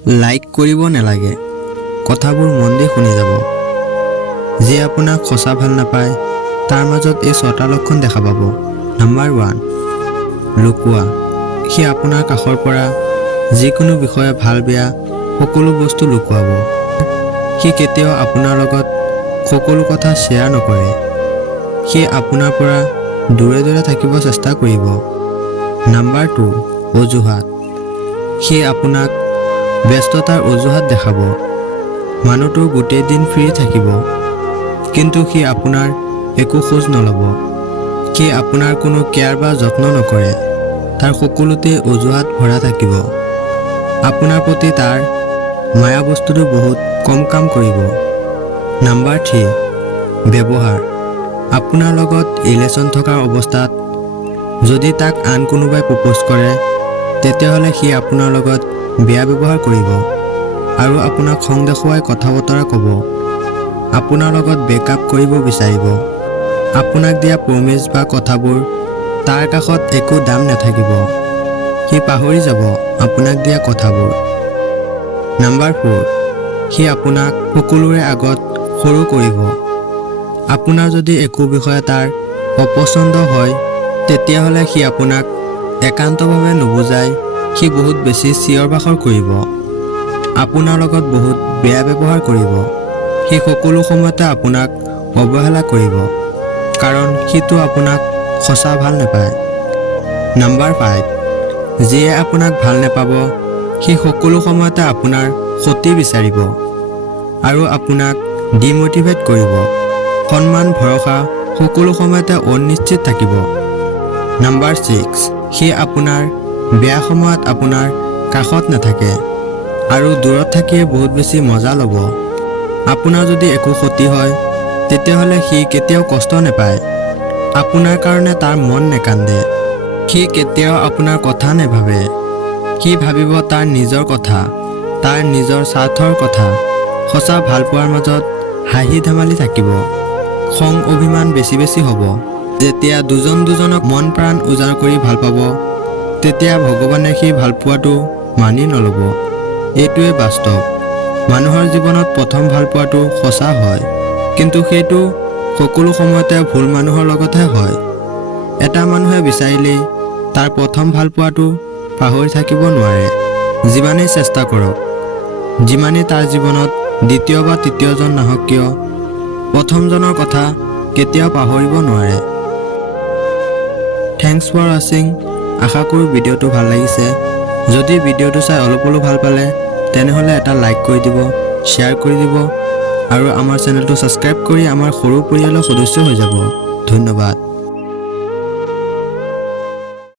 Like কৰিব নালাগে। কথাবোৰ মন দি শুনি যাব। যে আপোনাক সঁচা ভাল নাপায় তাৰ মাজত এই 6টা লক্ষণ দেখা পাব। নাম্বাৰ 1, লুকুৱা। সি আপোনাৰ কাষৰ পৰা যিকোনো বিষয়ে ভাল বেয়া সকলো বস্তু লুকুৱাব। সি কেতিয়াও আপোনাৰ লগত সকলো কথা শ্বেয়াৰ নকৰে। সি আপোনাৰ পৰা দূৰে দূৰে থাকিব চেষ্টা কৰিব। নাম্বাৰ 2, অজুহাত। সি আপোনাক ব্যস্ততাৰ অজুহাত দেখাব। মানুহটো গোটেই দিন ফ্ৰী থাকিব, কিন্তু সি আপোনাৰ একো খোজ নল'ব। সি আপোনাৰ কোনো কেয়াৰ বা যত্ন নকৰে। তাৰ সকলোতে অজুহাত ভৰা থাকিব। আপোনাৰ প্ৰতি তাৰ মায়া বস্তুটো বহুত কম কাম কৰিব। নাম্বাৰ 3, ব্যৱহাৰ। আপোনাৰ লগত ৰিলেশ্যন থকাৰ অৱস্থাত যদি তাক আন কোনোবাই প্ৰপ'জ কৰে, তেতিয়াহ'লে সি আপোনাৰ লগত বেয়া ব্যৱহাৰ কৰিব আৰু আপোনাক খং দেখুৱাই কথা বতৰা ক'ব। আপোনাৰ লগত ব্ৰেকআপ কৰিব বিচাৰিব। আপোনাক দিয়া প্ৰমিছ বা কথাবোৰ তাৰ কাষত একো দাম নাথাকিব। সি পাহৰি যাব আপোনাক দিয়া কথাবোৰ। নাম্বাৰ 4, সি আপোনাক সকলোৰে আগত সৰু কৰিব। আপোনাৰ যদি একো বিষয়ে তাৰ অপচন্দ হয়, তেতিয়াহ'লে সি আপোনাক একান্তভাৱে নুবুজাই সি বহুত বেছি চিঞৰ বাখৰ কৰিব। আপোনাৰ লগত বহুত বেয়া ব্যৱহাৰ কৰিব। সি সকলো সময়তে আপোনাক অৱহেলা কৰিব, কাৰণ সিটো আপোনাক সঁচা ভাল নাপায়। নাম্বাৰ 5, যিয়ে আপোনাক ভাল নাপাব সি সকলো সময়তে আপোনাৰ ক্ষতি বিচাৰিব আৰু আপোনাক ডিম'টিভেট কৰিব। সন্মান ভৰসা সকলো সময়তে অনিশ্চিত থাকিব। নাম্বাৰ 6, সি আপোনাৰ বেয়া সময়ত আপোনাৰ কাষত নাথাকে আৰু দূৰত থাকিয়ে বহুত বেছি মজা ল'ব। আপোনাৰ যদি একো ক্ষতি হয়, তেতিয়াহ'লে সি কেতিয়াও কষ্ট নাপায়। আপোনাৰ কাৰণে তাৰ মন নেকান্দে। সি কেতিয়াও আপোনাৰ কথা নেভাবে। সি ভাবিব তাৰ নিজৰ কথা, তাৰ নিজৰ স্বাৰ্থৰ কথা। সঁচা ভালপোৱাৰ মাজত হাঁহি ধেমালি থাকিব। খং অভিমান বেছি বেছি হ'ব। যেতিয়া দুজনক মন প্ৰাণ উজাৰ কৰি ভাল পাব, তেতিয়া ভগৱানে সেই ভালপোৱাটো মানি নল'ব। এইটোৱে বাস্তৱ। মানুহৰ জীৱনত প্ৰথম ভালপোৱাটো সঁচা হয়, কিন্তু সেইটো সকলো সময়তে ভুল মানুহৰ লগতহে হয়। এটা মানুহে বিচাৰিলেই তাৰ প্ৰথম ভালপোৱাটো পাহৰি থাকিব নোৱাৰে। যিমানেই চেষ্টা কৰক, যিমানেই তাৰ জীৱনত দ্বিতীয় বা তৃতীয়জন নাহক কিয়, প্ৰথমজনৰ কথা কেতিয়াও পাহৰিব নোৱাৰে। থেংকছ ফৰ ৱাচিং। আশা কৰোঁ ভিডিঅ'টো ভাল লাগিছে। যদি ভিডিঅ'টো চাই অলপ হ'লেও ভাল পালে, তেনেহ'লে এটা লাইক কৰি দিব, শ্বেয়াৰ কৰি দিব আৰু আমাৰ চেনেলটো ছাবস্ক্ৰাইব কৰি আমাৰ সৰু পৰিয়ালৰ সদস্য হৈ যাব। ধন্যবাদ।